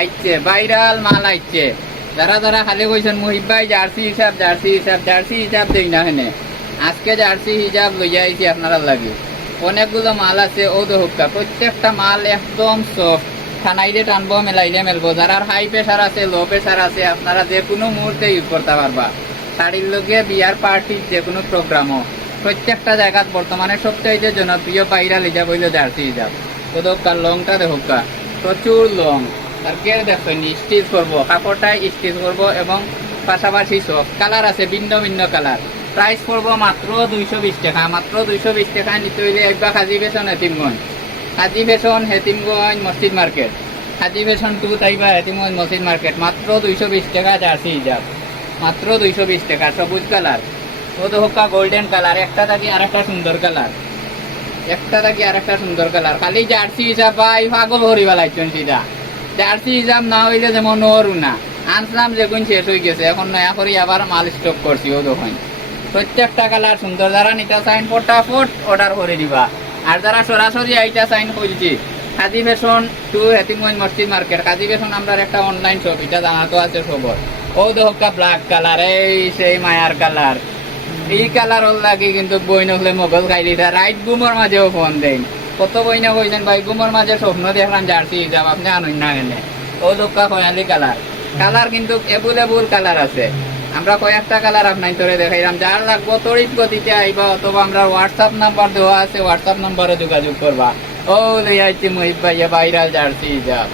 আইছে ভাইরাল মাল আইছে। যারা যারা খালি কইছেন মুহিব ভাই জার্সি হিসাব জার্সি হিসাব দেই না হেনে, আজকে জার্সি হিসাব লইয়া আইছি আপনারা লাগে। অনেকগুলো মাল আছে ও দহুকা, প্রত্যেকটা মাল একদম সফট, খানাইলে টানবো মেলাইলে মেলবো। যারা হাই প্রেশার আছে লো প্রেশার আছে আপনারা যে কোনো মুহূর্তে ইউজ করতে পারবা। শাড়ির লগে বিয়ার পার্টির যে কোনো প্রোগ্রামও প্রত্যেকটা জায়গাত বর্তমানে সবচেয়ে জনপ্রিয় ভাইরাল হিসাব হইল জার্সি হিসাব। ও দোকান লংটা দেখুকা প্রচুর লং, আর কে দেখবেন স্টিচ করবো, কাপড়টাই স্টিচ করবো এবং পাশাপাশি সব কালার আছে, ভিন্ন ভিন্ন কালার। প্রাইস পড়বো মাত্র 220 টাকা। মাত্র 220 টাকা নিতে হইলে একবার কাজী ফ্যাশন হেতিমগঞ্জ, কাজী ফ্যাশন হেতিমগঞ্জ মসজিদ মার্কেট, কাজী ফ্যাশন 2 তাইবা হেতিমগঞ্জ মসজিদ মার্কেট। মাত্র 220 টাকা জার্সি হিসাব, মাত্র 220 টাকা। সবুজ কালার ও দোকা গোল্ডেন কালার, একটা থাকি আর একটা সুন্দর কালার, একটা থাকি আর একটা সুন্দর কালার। খালি জার্সি হিসাব ভাই পাগল হরি বেলাইছেন সিধা। জার্সি হিসাব না হইলে যেমন ওরু না আনসাম যেগুন শেষ হয়ে গেছে, এখন নয়া করে আবার মাল স্টক করছি ও দোকান। প্রত্যেকটা কালার সুন্দর, যারা নিতে সাইন ফটাফট অর্ডার করে দিবা। আর যারা সরাসরি আইটা সাইন করছি কাজী ফ্যাশন 2 হেতিমগঞ্জ মসজিদ মার্কেট। কাজী ফ্যাশন আমরা একটা অনলাইন শপ, এটা জানা তো আছে সবর। ও দোকা ব্ল্যাক কালার, এই সেই মায়ার কালার, এই কালার ওর লাগে কিন্তু বই নহলে মগল খাই দিতা। রাইট গুমর মাঝেও ফোন দেন, কত বই না কইছেন ভাই গুমর মাঝে স্বপ্ন দেখলাম জার্সি হিসাব, আপনি আনুন না গেলে। ও দোকা খয়ালি কালার, কালার কিন্তু এভেলেবল কালার আছে। আমরা কয়েকটা কালার আপনার ধরে দেখাইলাম, যার লাগবো তড়িৎ গতিতে আইবা, অথবা আমরা হোয়াটসঅ্যাপ নাম্বার দেওয়া আছে, হোয়াটসঅ্যাপ নাম্বারে যোগাযোগ করবা। ও লইয়াছি মুহিব ভাইয়া ভাইরাল জার্সি হিসাব।